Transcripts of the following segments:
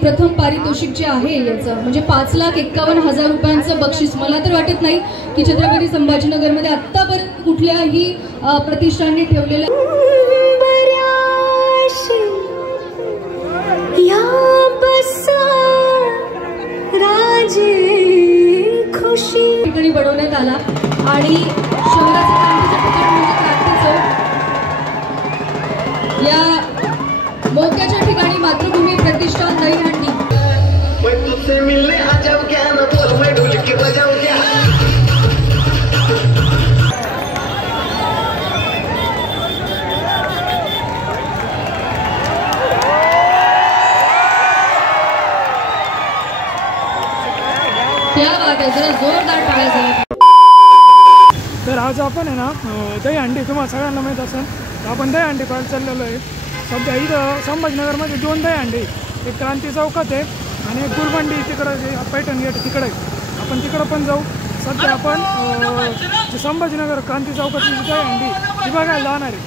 प्रथम पारितोषिक जे आहे याचं म्हणजे 5,51,000 रुपयांचं बक्षीस. मला तर वाटत नाही की छत्रपती संभाजीनगरमध्ये आत्तापर्यंत कुठल्याही प्रतिष्ठानने ठेवलेलं. ठिकाणी बनवण्यात आला आणि शहराचं क्रांतीचं ठिकाण म्हणजे क्रांती चौक. या मोक्याच्या ठिकाणी मातृभूमी प्रतिष्ठान दहीहंडी. क्या बात आहे, जरा जोरदार टाळ्या झाल्या. तर आज आपण आहे ना दहीहंडी, तुम्हाला सगळ्यांना माहीत असेल आपण दहीहंडी पाहायला चाललेलो आहे. सध्या इथं संभाजीनगरमध्ये 2 दहीहंडी, एक क्रांती चौकात आहे आणि एक गुलबंडी तिकडं पैठण गेट तिकडे आहे. आपण तिकडं पण जाऊ. सध्या आपण संभाजीनगर क्रांती चौकातली जी दहीहंडी ती बघायला जाणार आहे.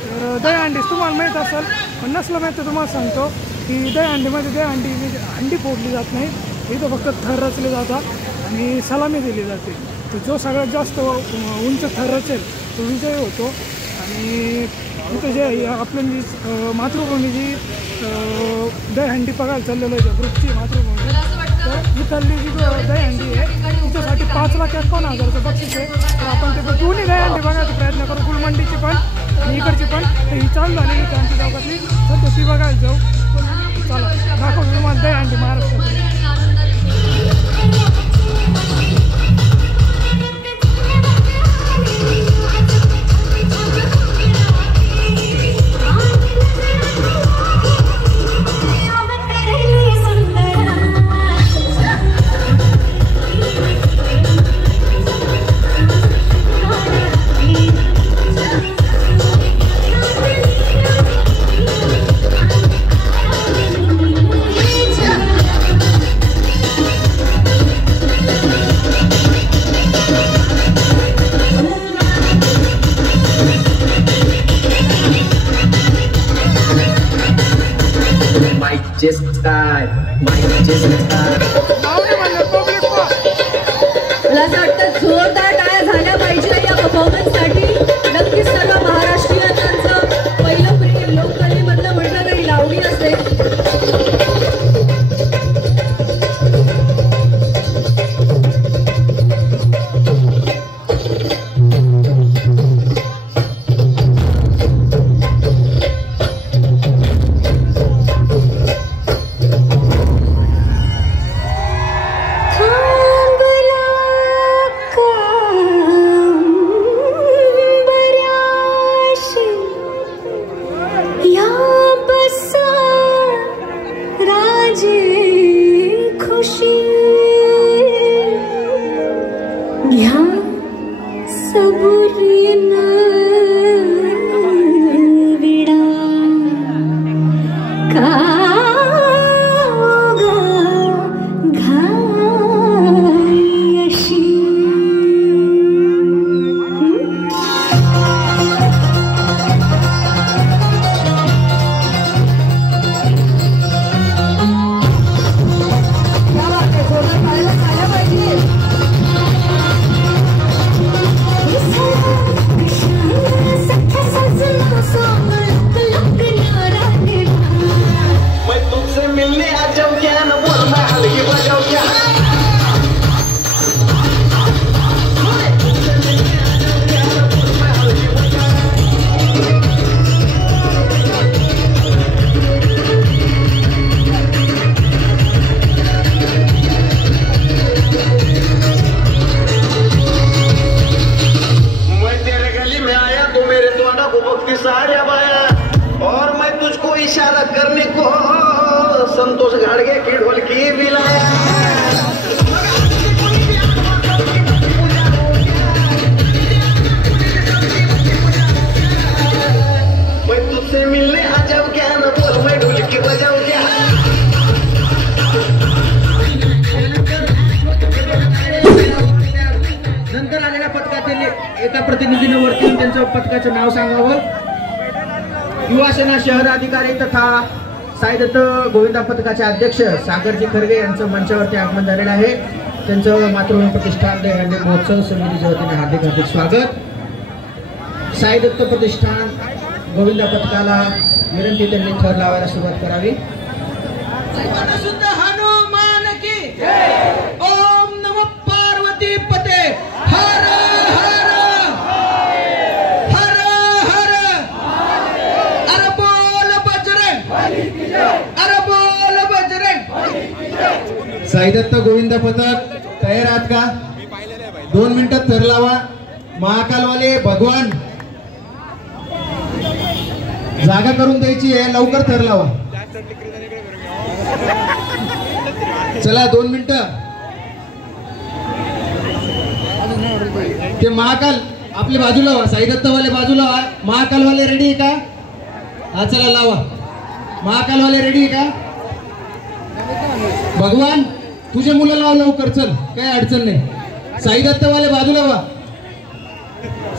तर दहीहंडीच तुम्हाला माहीत असेल, पण नसलं माहीत तर तुम्हाला सांगतो की दहीहंडीमध्ये दहीहंडी हंडी फोडली जात नाही. इथं फक्त थर रचले जातात आणि सलामी दिली जाते. तर जो सगळ्यात जास्त उंच थर रचेल तो विजयी होतो. आणि इथं जे आपल्या जी मातृभूमी जी दहीहंडी बघायला चाललेलं आहे ग्रुपची मातृभूमी, तर इथली जी दहीहंडी आहे तिच्यासाठी 5,51,000 बक्षीस आहे. तर आपण ते दोन्ही दहीहंडी बघायचा प्रयत्न करू, गुलमंडीची पण आणि इकडची पण. तर ही चालू झालेली क्रांती चौकातली, सध्या ती बघायला जाऊ. चला दाखवतो तुम्हाला दहीहंडी महाराष्ट्रातली. मला असं वाटतं जोरदार टाळ्या झाल्या पाहिजे या परफॉर्मन्ससाठी. नक्कीच सर्व महाराष्ट्रीयनांचं पहिलं प्रेम लोककलेमधलं म्हटलं तरी लावणी असते. संतोष घाड़गे की ढोलकी भी लाया। मैं तुझसे मिलने आ जाऊं क्या, न बोल मैं ढोलकी बजाऊं क्या। नंतर आलेल्या पथकातील एका प्रतिनिधीने वरती त्यांच्या पथकाचे नाव सांगावं। युवा सेना शहर अधिकारी तथा साई दत्त गोविंदा पथकाचे अध्यक्ष सागरजी खरगे यांचं मंचावरती आगमन झालेलं आहे. त्यांचं मातृभूमी प्रतिष्ठान दहीहंडी महोत्सव समितीच्या वतीने हार्दिक हार्दिक स्वागत. साई दत्त प्रतिष्ठान गोविंदा पथकाला विनंती त्यांनी थर लावायला सुरुवात करावी. हनुमान की ओम नमः पार्वती पते हर हर हर हर अरे बोल बजरंग अरे बोल बजरंग. साई दत्त गोविंदा पथक तयार आहात का? 2 मिनिटात थर लावा. महाकालवाले भगवान जागा करून द्यायची आहे, लवकर थर लावा. चला 2 मिनिटं. ते महाकाल आपल्या बाजूला व्हा, साई दत्तवाले बाजूला व्हा. महाकालवाले रेडी आहे का? हा चला लावा. महाकालवाले रेडी आहे का? भगवान तुझे मुलं लाव लवकर, चल काय अडचण नाही. साई दत्तवाले बाजूला व्हा,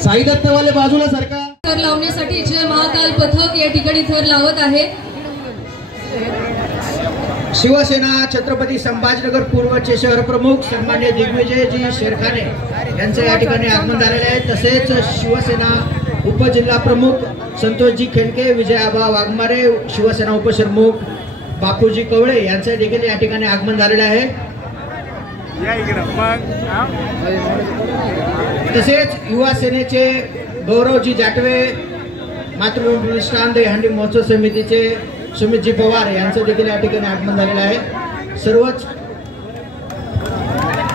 साई दत्तवाले बाजूला सरका. थर लावण्यासाठी जय महाकाल पथक या ठिकाणी थर लावत आहे. शिवसेना छत्रपती संभाजीनगर पूर्वचे शहर प्रमुख सन्मान्य दिग्विजयजी शेरखाने यांचं या ठिकाणी आगमन झालेलं आहे. तसेच शिवसेना उपजिल्हा प्रमुख संतोषजी खेडके, विजयाबा वाघमारे, शिवसेना उपप्रमुख बापूजी कवळे यांचं देखील या ठिकाणी आगमन झालेलं आहे. तसेच युवा सेनेचे गौरवजी जाटवे, मातृभूमी प्रतिष्ठान दहीहंडी महोत्सव समितीचे सुमितजी पवार यांचं देखील या ठिकाणी आगमन झालेलं आहे. सर्वच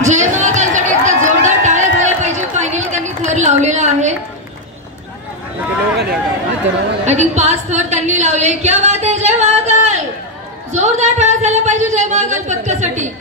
जय महाकालसाठी एकदा जोरदार टाळ्या झाल्या पाहिजे. फायनली त्यांनी थर लावलेला आहे. आय थिंक 5 थर त्यांनी लावले. क्या बात आहे. जय महाकाल. जोरदार टाळ्या झाल्या पाहिजे जय महाकाल पथकासाठी.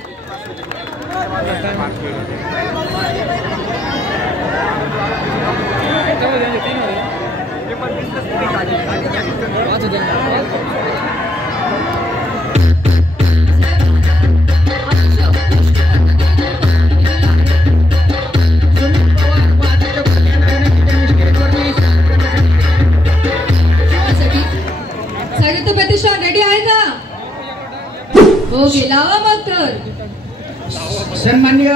साहित्य प्रतिष्ठान रेडी आहे का? ओके लावा मग तर. सन्मान्य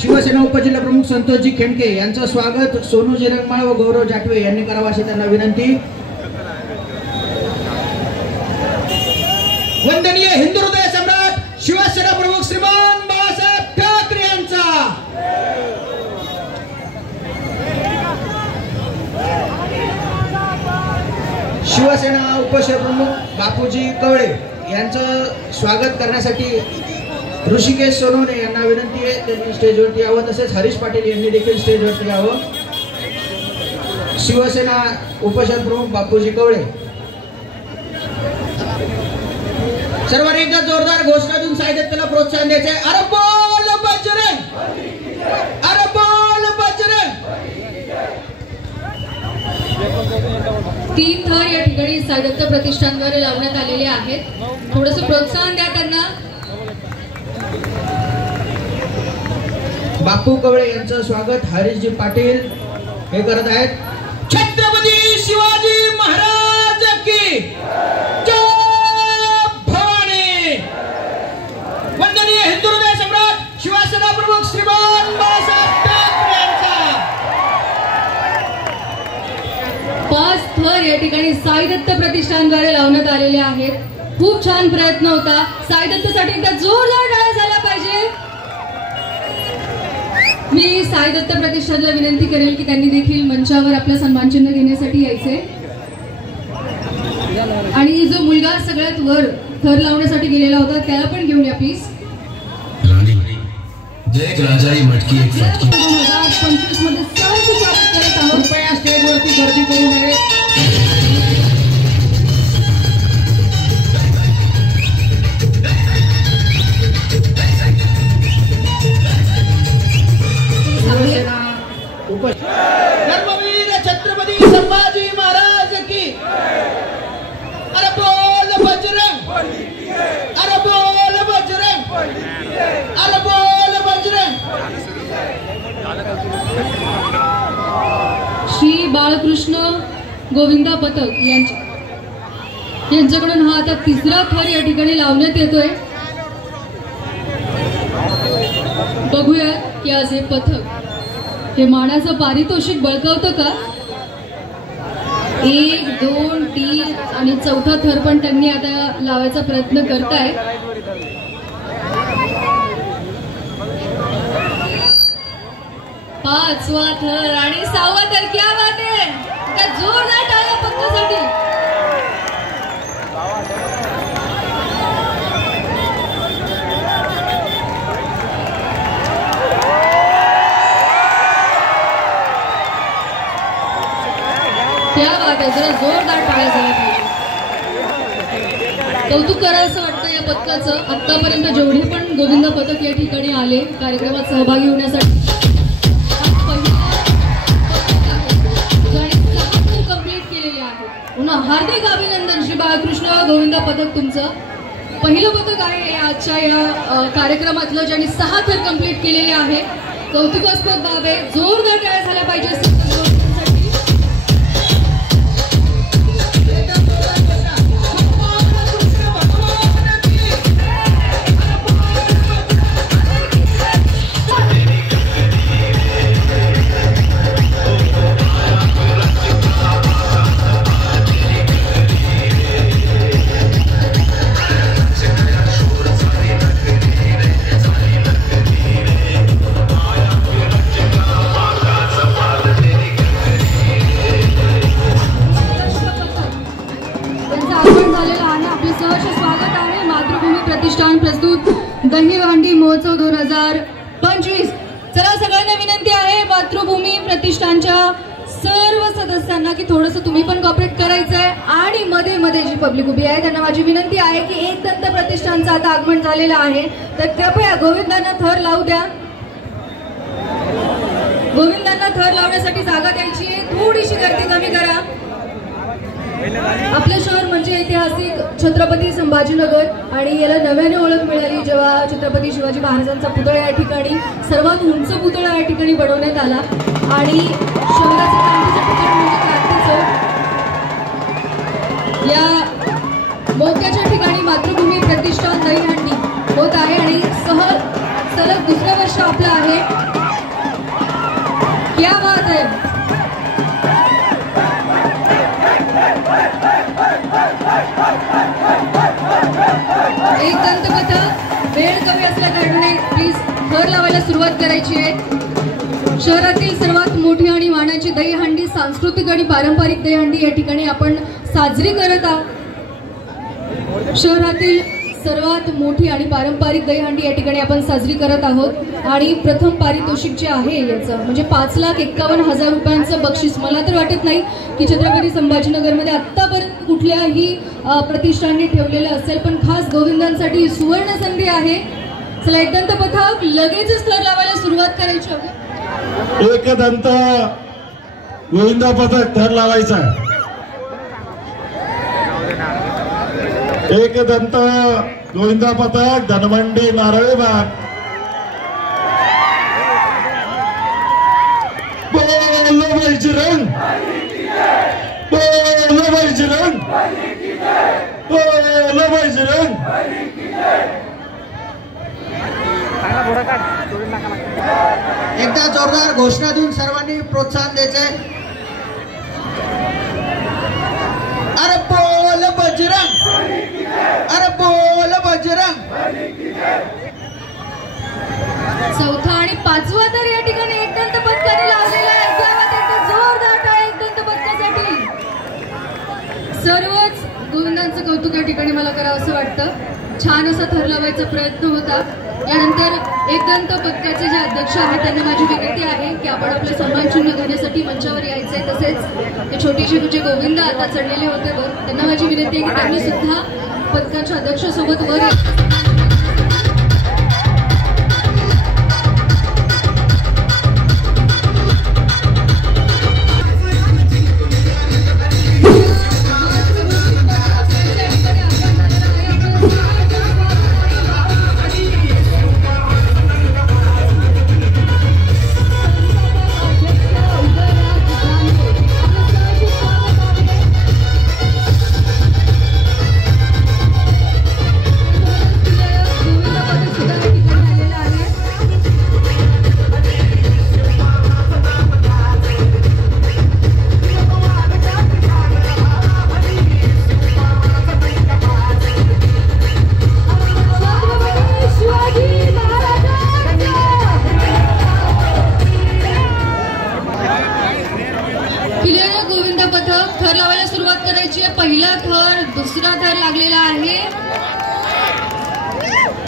शिवसेना उपजिल्हा प्रमुख संतोषजी खेडके यांचं स्वागत सोनूजी रंगमाळ व गौरव जाटवे यांनी करावं अशी त्यांना विनंती. वंदनीय हिंदू हृदय सम्राट शिवसेना प्रमुख श्रीमान बाळासाहेब ठाकरे यांचा शिवसेना उपप्रमुख बापूजी कवळे यांचं स्वागत करण्यासाठी ऋषिकेश सोनवणे यांना विनंती आहे, त्यांनी स्टेजवरती यावं. तसेच हरीश पाटील यांनी देखील स्टेजवरती यावं. शिवसेना उपप्रमुख बापूजी कवळे सर्वांनी एकदा जोरदार घोषणा देऊन साई दत्तला प्रोत्साहन द्यायचे. अरे बोल बजरंग अरे बोल बजरंग. 3 थर या ठिकाणी साई दत्त प्रतिष्ठानद्वारे लावण्यात आलेले आहेत. थोडस प्रोत्साहन द्या त्यांना. बापू कवळे यांचं स्वागत हरीशजी पाटील हे करत आहेत. छत्रपती शिवाजी महाराज की जय भवानी. वंदनीय हिंदू हृदय सम्राट शिवसेना प्रमुख श्रीमान बाळासाहेब ठाकरे यांचा 5 थर या ठिकाणी साई दत्त प्रतिष्ठानद्वारे लावण्यात आलेले आहेत. खूप छान प्रयत्न होता. साई दत्तसाठी एकदा जोरदार टाळ्या झाल्या पाहिजे. मी साई दत्त प्रतिष्ठानला विनंती करेल की त्यांनी देखील मंचावर आपलं सन्मानचिन्ह घेण्यासाठी यायचे. आणि जो मुलगा सगळ्यात वर थर लावण्यासाठी गेलेला होता त्याला पण घेऊन या प्लीज. जय राजाई मटकी एक फटकी. 2025 मध्ये सहर्ष स्वागत करत आहोत. कृपया स्टेजवरती गर्दी करू नये. धर्मवीर छत्रपती संभाजी महाराज की. अरे बोल बजरंग अरे बोल बजरंग अरे बोल बजरंग. श्री बाळकृष्ण गोविंदा पथक यांचे यांच्याकडून हा आता तिसरा थर या ठिकाणी लावण्यात येतोय. बघूया की आज हे पथक हे मानाचं पारितोषिक बळकावतं का. 1, 2, 3 आणि चौथा थर पण त्यांनी आता लावायचा प्रयत्न करताय. पाचवा थर आणि 6वा थर. क्या बात आहे. त्या जोरदार टाळ्या पथकासाठी. क्या बात आहे. जरा जोरदार टाळ्या झाल्या पाहिजे. कौतुक करायचं वाटतं या पथकाचं. आतापर्यंत जेवढे पण गोविंद पथक या ठिकाणी आले कार्यक्रमात सहभागी होण्यासाठी कंप्लीट केलेले आहे. पुन्हा हार्दिक अभिनंदन श्री बाळकृष्ण गोविंद पथक. तुमचं पहिलं पथक आहे आजच्या या कार्यक्रमातलं ज्यांनी 6 थर कंप्लीट केलेले आहे. कौतुकास्पद बाब आहे. जोरदार टाळ्या झाल्या पाहिजे. दहीहंडी महोत्सव 2025. चला सगळ्यांना विनंती आहे मातृभूमी प्रतिष्ठानच्या सर्व सदस्यांना की थोडंसं तुम्ही पण कॉपरेट करायचं आहे. आणि मध्ये मध्ये जी पब्लिक उभी आहे त्यांना माझी विनंती आहे की एक दंत प्रतिष्ठानचं आता आगमन झालेलं आहे तर कृपया गोविंदांना थर लावू द्या. गोविंदांना थर लावण्यासाठी जागा द्यायची आहे. थोडीशी गर्दी कमी करा. आपलं शहर म्हणजे ऐतिहासिक छत्रपती संभाजीनगर आणि याला नव्याने ओळख मिळाली जेव्हा छत्रपती शिवाजी महाराजांचा पुतळा या ठिकाणी सर्वात उंच पुतळा या ठिकाणी बनवण्यात आला. आणि शहराचं क्रांतीचं पुतळा म्हणजे क्रांती चौक. या मोक्याच्या ठिकाणी मातृभूमी प्रतिष्ठान दहीहंडी होत आहे आणि सलग दुसरं वर्ष आपलं आहे. क्या बात आहे. एक दंतपथक वेळ कमी असल्या कारणाने प्लीज थर लावायला सुरुवात करायची आहे. शहरातील सर्वात मोठी आणि मानाची दहीहंडी सांस्कृतिक आणि पारंपरिक दहीहंडी या ठिकाणी आपण साजरी करत आहोत. शहरातील सर्वात मोठी आणि पारंपरिक दहीहंडी या ठिकाणी आपण साजरी करत आहोत. आणि प्रथम पारितोषिक जे आहे याचं म्हणजे 5,51,000 रुपयांचं बक्षीस. मला तर वाटत नाही की छत्रपती संभाजीनगरमध्ये आत्तापर्यंत कुठल्याही प्रतिष्ठानने ठेवलेलं असेल पण खास गोविंदांसाठी सुवर्ण संधी आहे. चला एक दंत पथक लगेचच थर लावायला सुरुवात करायची आहे. एक दंत गोविंदा पथक थर लावायचा. एक दंत गोविंदा पथक धनवंडी नारळी बाग. बोलो बजरंग. बोलो बजरंग. बोलो बजरंग. एकदा जोरदार घोषणा देऊन सर्वांनी प्रोत्साहन द्यायचंय. अरे बोल बजरंग. अरे बोल बजरंग. चौथा आणि 5वा तर या ठिकाणी एक दंत पथकाने लावलेला आहे. जोरदार टाळ्या एक दंत पथकासाठी. सर्वच गोविंदांचं कौतुक या ठिकाणी मला करावं असं वाटतं. छान असा थर लावायचा प्रयत्न होता. यानंतर एक दंत पथकाचे जे अध्यक्ष आहेत त्यांना माझी विनंती आहे की आपण आपलं सन्मान चिन्ह घेण्यासाठी मंचावर यायचंय. तसेच ते छोटीशी म्हणजे गोविंद आता चढलेले होते वर त्यांना माझी विनंती आहे की त्यांनी सुद्धा पथकाच्या अध्यक्षासोबत वर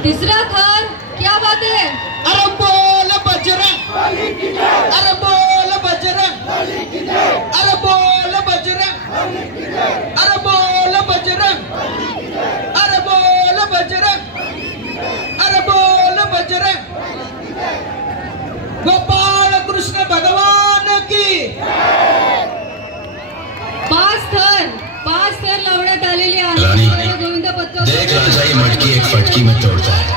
तिसरा थर, क्या बात है. अरे बोल बजरंग, अरे बोल बजरंग, अरे बोल बजरंग, अरे बोल बजरंग, अरे बोल बजरंग, अरे बोल बजरंग. गोपाल कृष्ण भगवान की. 5 थर लावण्यात आलेले रानी, आहे. गोविंद पथक देख राजा ये मटकी एक फटकी में तोड़ता है.